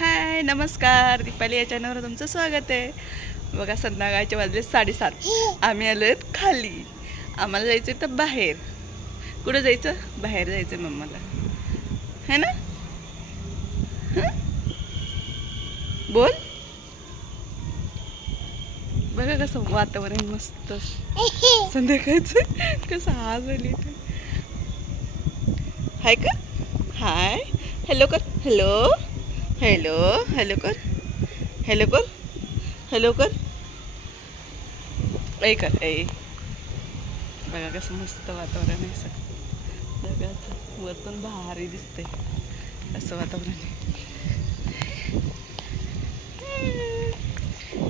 हाय नमस्कार, दीपाली या चॅनलवर तुमचं स्वागत आहे. बघा संध्याकाळचे वाजले 7:30. आम्ही आलो आहेत खाली. आम्हाला जायचं आहे तर बाहेर. कुठं जायचं? बाहेर जायचं आहे मम्माला, है ना? बोल. बघा कसं वातावरण मस्त संध्याकाळचं, कसं आज आली ते. हाय का? हाय, हॅलो कर. हॅलो हॅलो हॅलो कर. हॅलो कर. हॅलो कर. ऐ कर ऐ. बघा कसं मस्त वातावरण आहे. सगळं बघा वरतून भारी दिसते असं वातावरण आहे.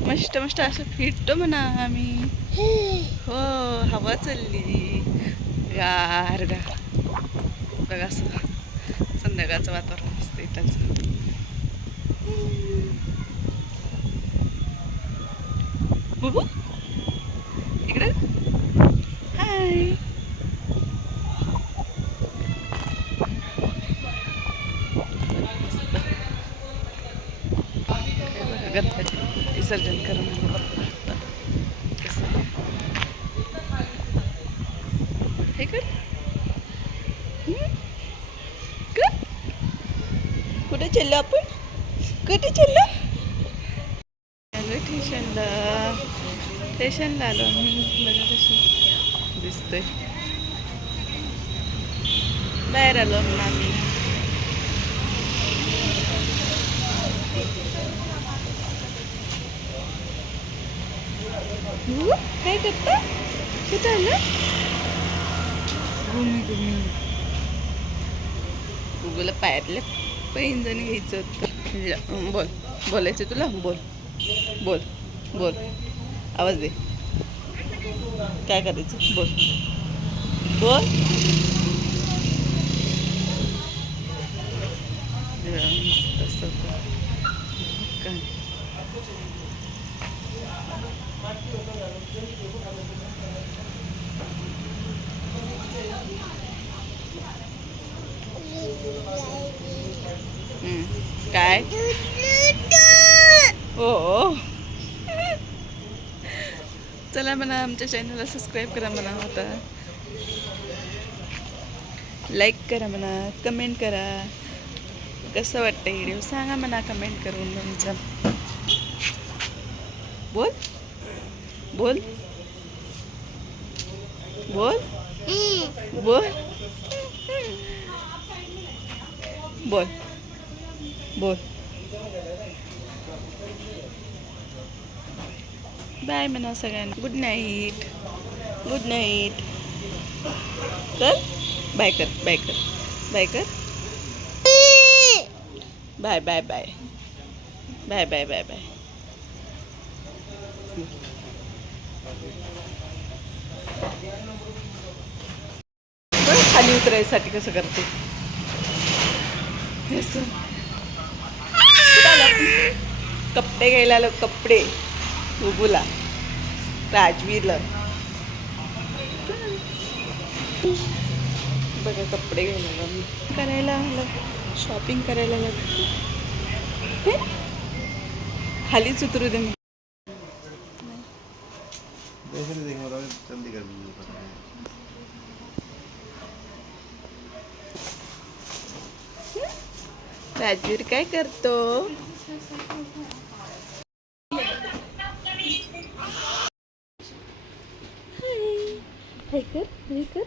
मस्त मस्त असं फिरतो म्हणा आम्ही. हो, हवा चालली गार गार. बघा असं संध्याकाळचं वातावरण असतं इथलचं. बुबू इकडं. हाय. गणपती विसर्जन करून हे कर. कर. कुठे चाललो आपण? कुठे चाललो? स्टेशनला आलो आम्ही. बघा कसं दिसतंय. बाहेर आलो आम्ही. काय करता? कुठं आलं? गुगलला पायातल्या पैंजण घ्यायचं होतं. बोल. बोलायचं तुला? बोल बोल बोल. आवाज दे. काय करायचं? बोल बोल. तसं काय काय हो. चला म्हणा, आमच्या चॅनलला सबस्क्राईब करा म्हणा, आता लाईक करा म्हणा, कमेंट करा. कसं वाटतं व्हिडिओ सांगा म्हणा कमेंट करून तुमचं. बोल बोल बोल बोल बोल बोल. बाय म्हणा सगळ्यांना. Good night. गुड नाईट कर. बाय कर. बाय कर. बाय कर. Bye bye bye bye bye bye bye. खाली उतरायसाठी कसं करते? कपडे घ्यायला आलो. कपडे बुबूला, राजवीरला. बघा कपडे घ्यायला आलो. करायला आलं, शॉपिंग करायला लागलं. खालीच उतरू दे मी. राजवीर काय करतो? हाय कर. हाय कर.